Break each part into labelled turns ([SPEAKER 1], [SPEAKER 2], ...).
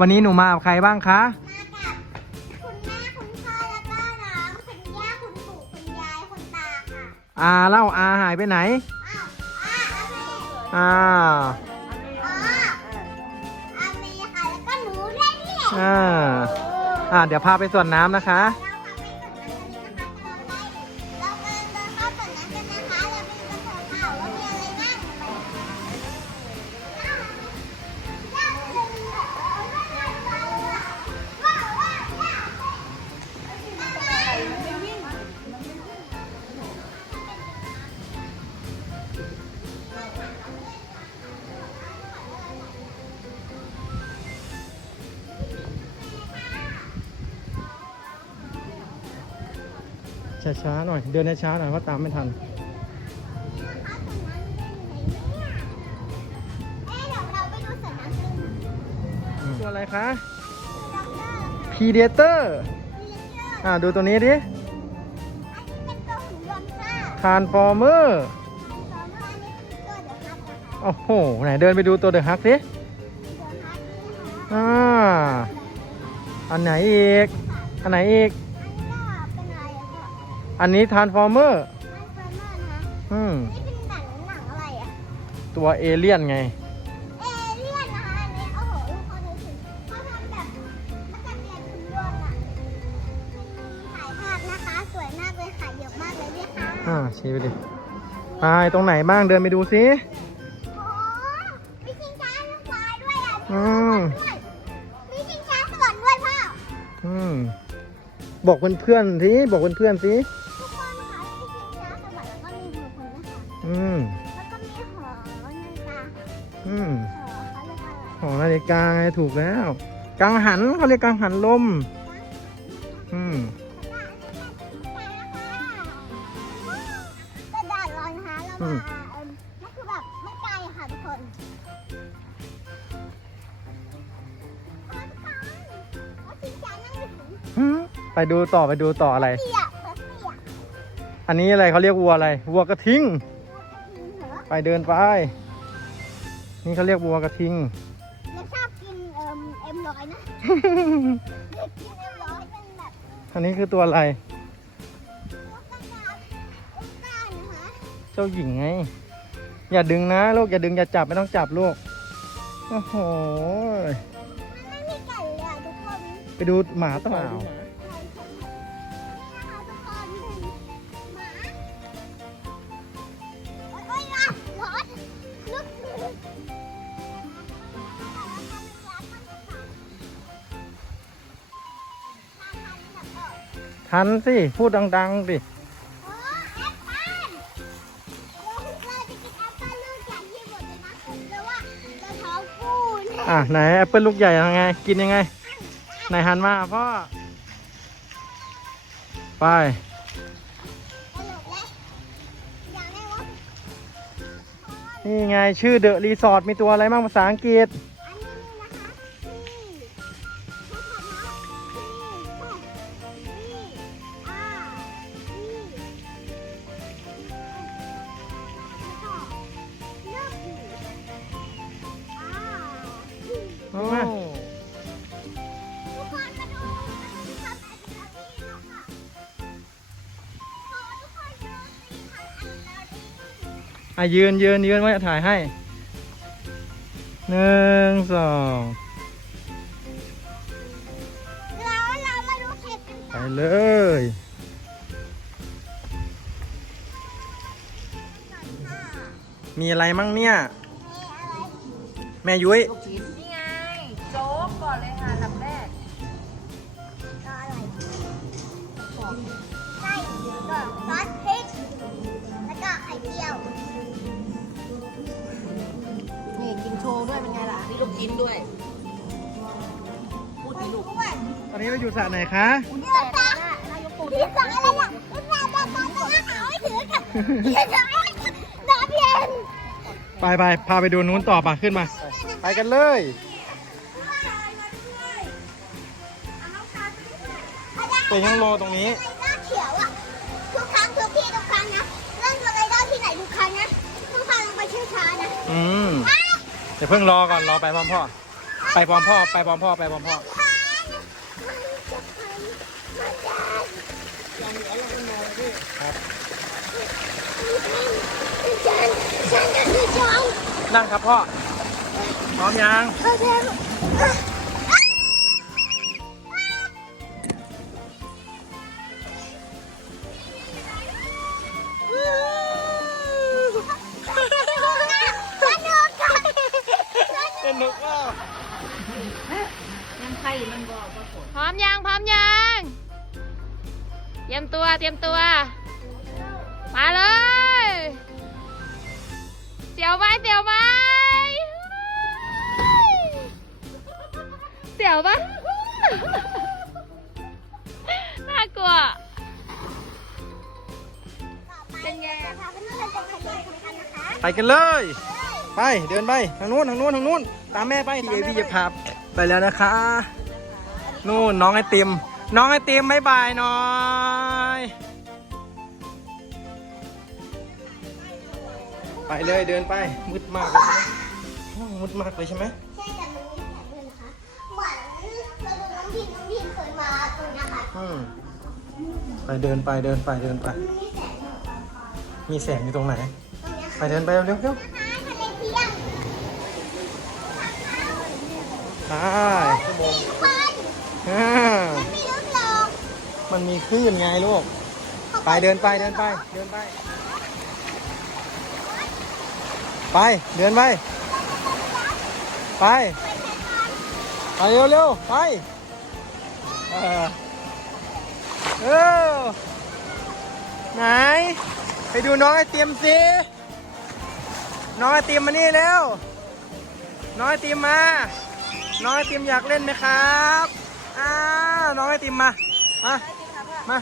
[SPEAKER 1] วันนี้หนูมากับใครบ้างคะ
[SPEAKER 2] มากับคุณแม่คุณพ่อแล้วก็น้องคุณย่าคุณปู่คุณยายคุณตาค่ะ
[SPEAKER 1] อาเล่าอาหายไปไหน
[SPEAKER 2] อ้าวอ้า
[SPEAKER 1] อ่า
[SPEAKER 2] อาเมอ๋ออาเมค่ะแล้วก็หนูด้วยนี่
[SPEAKER 1] อ่าอ่าเดี๋ยวพาไปสวนน้ำนะคะ
[SPEAKER 2] เช้า
[SPEAKER 1] ๆหน่อย เดินช้าๆหน่อยเพราะตามไม่ทัน
[SPEAKER 2] นะคะสวนน้ำเป็นไหนเนี่ยเอ๊ะเดี๋ยวเราไปดูสวนน้ำกัน
[SPEAKER 1] ตัวอะไรคะ
[SPEAKER 2] ด็อกเตอร์ค่ะ
[SPEAKER 1] พีเดเตอร์
[SPEAKER 2] พีเตอร์
[SPEAKER 1] อ่าดูตัวนี้ดิ
[SPEAKER 2] อันนี้เป็นตัวหุ่นยนต์ค่ะ
[SPEAKER 1] ทานฟอร์เมอร์
[SPEAKER 2] สองอันนี้คือตัวเดอะฮักนะคะ
[SPEAKER 1] โอ้โห ไหนเดินไปดูตัวเดอะฮักสิ
[SPEAKER 2] เดอะฮักนี่นะคะ
[SPEAKER 1] อ่าอันไหนอีก อันไหนอีก
[SPEAKER 2] อันนี้ก็เป็นอะไรอะพ่อ
[SPEAKER 1] อันนี้ทานฟอร์เมอร์
[SPEAKER 2] อันเฟอร์เมอร์นะคะ
[SPEAKER 1] อืม
[SPEAKER 2] นี่เป็นหนังหนังอะไรอะ
[SPEAKER 1] ตัวเอเลี่ยนไง
[SPEAKER 2] เอเลี่ยนนะคะอันนี้โอ้โหลูกเขาดูสิเขาทำแบบมาจากเรียนหุ่นยนต์อะถ่ายภาพนะคะ สวยมากเลยค่ะเยอะมากเลยด้วยค่ะ
[SPEAKER 1] อ่าชี้ไปดิไปตรงไหนบ้างเดินไปดูสิ บอกเพื่อนๆสิบอกเพื่อนๆสิ
[SPEAKER 2] ทุกคนค่ะมีชิงช้าสวรรค์แล้วก็มีหมูคนนะคะ
[SPEAKER 1] อืม
[SPEAKER 2] แล้วก็มีหอนาฬิกา
[SPEAKER 1] อืม
[SPEAKER 2] หอเขาเรียกว่าอะไร
[SPEAKER 1] ของนาฬิกาไงถูกแล้วกังหันเขาเรียกกังหันลม อืม
[SPEAKER 2] กระดาษลอยนะคะแล้ว
[SPEAKER 1] อื
[SPEAKER 2] มามเอิ่มมัน ไป
[SPEAKER 1] ดูต่อไปดูต่ออะไร
[SPEAKER 2] เสียเสีย
[SPEAKER 1] อันนี้อะไรเขาเรียกวัวอะไร วัวกระทิง
[SPEAKER 2] เหรอ
[SPEAKER 1] ไปเดินไป นี่เขาเรียกวัวกระทิง
[SPEAKER 2] ยังชอบกินเอิ่มเอ็มร้อยนะเด็กกินเอ็มร้อยเป็นแบบ
[SPEAKER 1] อันนี้คือตัวอะไร
[SPEAKER 2] ลูกกระดาษลูกก้านนะคะ
[SPEAKER 1] เจ้าหญิงไง อย่าดึงนะลูกอย่าดึงอย่าจับไม่ต้องจับลูก โอ้โห
[SPEAKER 2] มันไม่มีไก่เลยอะทุกคน
[SPEAKER 1] ไปดูหมาต่อ
[SPEAKER 2] นี่นะ ราท้องฟูเนี่ย
[SPEAKER 1] อะไหนแอปเปิลลูกใหญ่ยังไง กินยังไง ไหนหันมาพ่อ ไป
[SPEAKER 2] ตลกแล้วอย่างแรกว่า
[SPEAKER 1] นี่ไงชื่อเดอะรีสอร์ทมีตัวอะไรบ้างภาษาอังกฤษ
[SPEAKER 2] อะยืน
[SPEAKER 1] ยืนยืนไว้ถ่ายให้หนึ่งสอง
[SPEAKER 2] แล้วเรามาดูเห็ดกัน
[SPEAKER 1] ไป
[SPEAKER 2] ต่อ
[SPEAKER 1] เลย
[SPEAKER 2] ค่ะ
[SPEAKER 1] มีอะไรมั่งเนี่ย
[SPEAKER 2] มีอะไร
[SPEAKER 1] แม่ยุ้ย
[SPEAKER 3] ลูกชิ้นนี่ไง โจ๊กก่อนเลยค่ะลำแรก
[SPEAKER 2] ก็
[SPEAKER 3] ด้วยเป็นไงล่ะนี่ลูกชิ้นด้วยพูดสิลูก
[SPEAKER 2] ด้วย
[SPEAKER 1] ตอนนี้เราอยู่สระไหนคะ
[SPEAKER 2] เดี๋ยวจ้ะพี่สอนอะไรเนี่ยพี่สอนแบบนั้นแต่ว่าเอาให้ถือกับพี่สอนน้ำเย็น
[SPEAKER 1] ไปไปพาไปดูนู้นต่อปะขึ้นมา ไปกันเลยเป็นยังโลตรงนี้
[SPEAKER 2] ไรด้าเขียวอะทุกครั้งทุกที่ทุกครั้งนะเล่นตัวไรด้าที่ไหนทุกครั้งนะต้องพาลงไปช้าๆนะ
[SPEAKER 1] อืม
[SPEAKER 2] อ้าว
[SPEAKER 1] เดี๋ยวเพิ่งรอก่อนรอไปพร้อมพ่อ ไปพร้อมพ่อไปพร้อมพ่อไปพร้อมพ่อครับ
[SPEAKER 2] นั่
[SPEAKER 1] งครับพ่อพร้อมยัง
[SPEAKER 2] สนุกอะ
[SPEAKER 3] ยังไข่มันบอกว่าฝน
[SPEAKER 4] พร้อมยังพร้อมยังเตรียมตัวเตรียมตัว มาเลยเสียวไหมเสียวไหมเสียวปะน่ากลัว
[SPEAKER 2] เป็นไงพาเพื่อนๆไปทะเลกันนะคะ
[SPEAKER 1] ไปกันเลย ไปเดินไปทางนู้นทางนู้นทางนู้นตามแม่ไปพี่พี่จะพาไปแล้วนะคะนู่นน้องไอติม น้องไอติมบายบายหน่อยไปเลยเดินไปมืดมากเลยใช่ไหมห้องมืดมากเลยใช่ไหม
[SPEAKER 2] ใช่แต่มันมีแสงด้วยนะคะเหมือนเราดูน้องพิมน้องพิมเคยมาตรงเนี้ยค่ะ
[SPEAKER 1] อืมไปเดินไปเดินไปเดินไป
[SPEAKER 2] มันมีแสง
[SPEAKER 1] มีแสงอยู่ตรงไหน
[SPEAKER 2] ตรงเนี้ย
[SPEAKER 1] ไป
[SPEAKER 2] ค่ะ
[SPEAKER 1] เดินไปเร็วเร็วเร็ว
[SPEAKER 2] นะคะทะเลเทียม
[SPEAKER 1] ไป
[SPEAKER 2] ทุกคน
[SPEAKER 1] อ่า
[SPEAKER 2] มันไม่ลึกหรอก
[SPEAKER 1] มันมีคลื่นไงลูก ไปเดินไปเดินไป เดินไป ไปเดินไป ไป ไปเร็วเร็วไป เออเออไหน ไปดูน้องไอเตรียมสิ น้องไอติมมานี่เร็วน้องไอติมมา น้องไอติมอยากเล่นไหมครับอ้าวน้องไอติมมา มา มา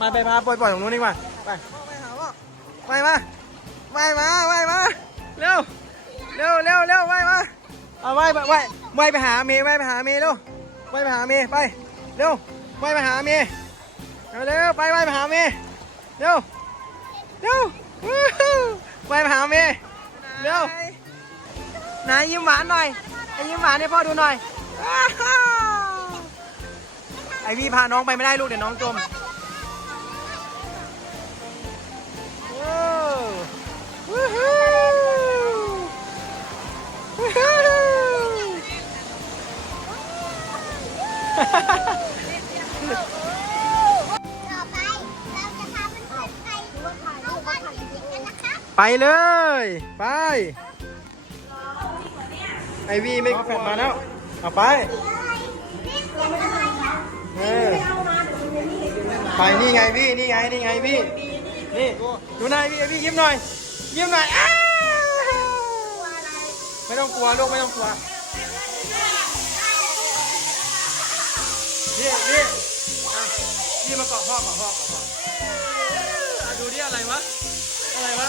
[SPEAKER 1] มาไปพาปล่อยปล่อยตรงนู้นดีกว่า ไป ไปมาไปมาไปมาเร็ว เร็วเร็วเร็วไปมาเอาไปไปไปไปไปหาเมย์ไปไปหาเมย์เร็วไปไปหาเมย์ไป เร็วไปไปหาเมย์เร็วไปไปไปหาเมย์เร็ว เร็ววู้ฮู้ไปไปหาเมย์เร็วไหนยิ้มหวานหน่อย ไอ้ยิ้มหวานให้พ่อดูหน่อยอ้าวไอพี่พาน้องไปไม่ได้ลูกเดี๋ยวน้องจมโอ้วู้ฮู้วู้ฮู้
[SPEAKER 2] ต่อไปเราจะพาเพื่อนๆไปเข้าบ้านจริงๆกันนะคะ
[SPEAKER 1] ไปเลย ไป ไอวีไม่กลัวมาแล้วเอาไปเออไปนี่ไงพี่นี่ไงนี่ไงพี่นี่ดูหน้าพี่ไอพี่ยิ้มหน่อย ยิ้มหน่อยอ้าวไม่ต้องกลัวลูกไม่ต้องกลัวนี่นี่อะพี่มาเกาะพ่อเกาะพ่อเกาะพ่ออะดูดิอะไรวะอะไรวะ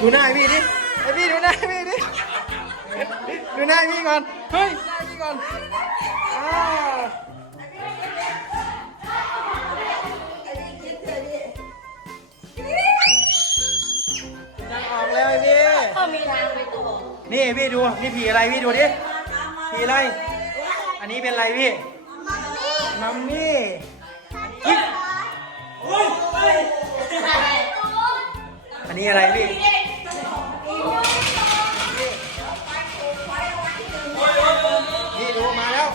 [SPEAKER 1] ดูหน้าไอ้พี่ดิไอพี่ดูหน้าไอ้พี่ดิ ดูหน้าไอ้พี่ก่อน เฮ้ยหน้าไอ้พี่ก่อนอ่ายังออกแล้วไอ้พี่
[SPEAKER 3] ก็มีทางไปต่อ
[SPEAKER 1] นี่พี่ดูนี่ผีอะไรพี่ดูดิ ผีอะไร อันนี้เป็นอะไรพี่มัมมี่อุ๊ยอันนี้อะไรพี่ นี่ดูมาแล้ว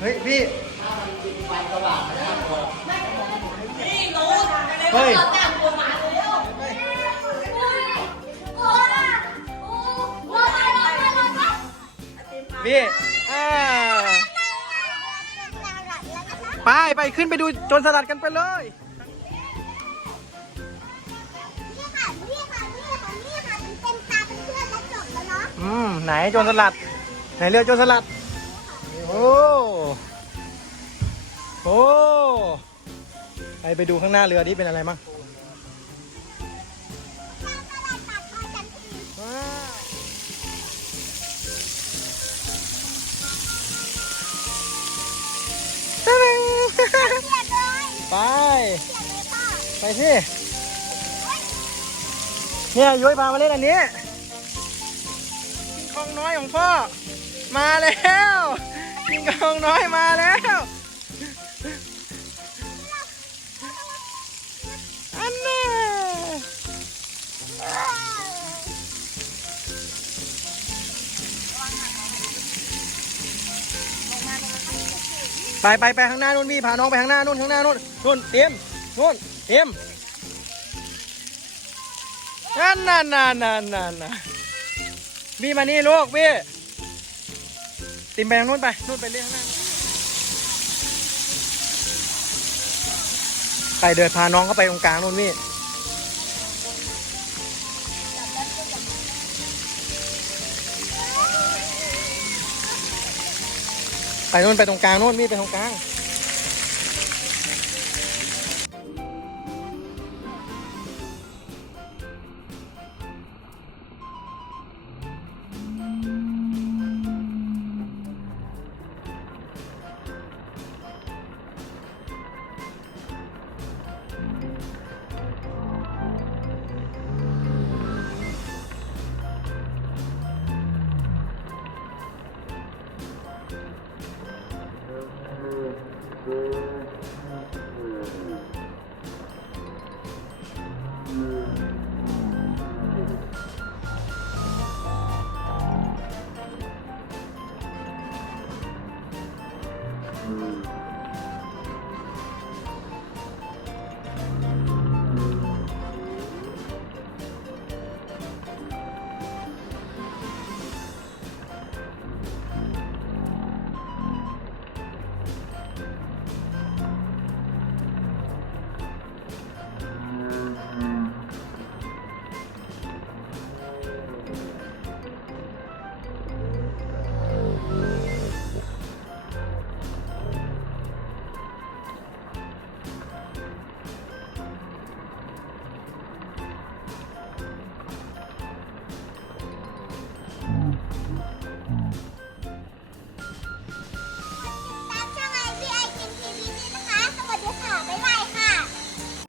[SPEAKER 1] เฮ้ยพี่เฮ้ยพี่อ่าไปไปขึ้นไปดูโจรสลัดกันไปเลย ไหนโจรสลัด ไหนเรือโจรสลัด โอ้โหไปไปดูข้างหน้าเรือนี่เป็นอะไรมั้งไป ไปสิเนี่ยย้อยพามาเล่นอันนี้ กองน้อยของพ่อ มาแล้วกิงคองน้อยมาแล้วอันน่ะไปไปไปข้างหน้านู่นพี่พาน้องไปข้างหน้านู่นข้างหน้านู่นนู่นเตรียมนู่นเตรียมนั่นนั่นนั่นนั่นนั่น น่ะพี่มานี่ลูกพี่ติมไปทางนู้นไปนู่นไปเรื่อยข้างหน้าไปเดินพาน้องเข้าไปตรงกลางนู่นพี่ไปนู่นไปตรงกลางนู่นพี่ไปตรงกลาง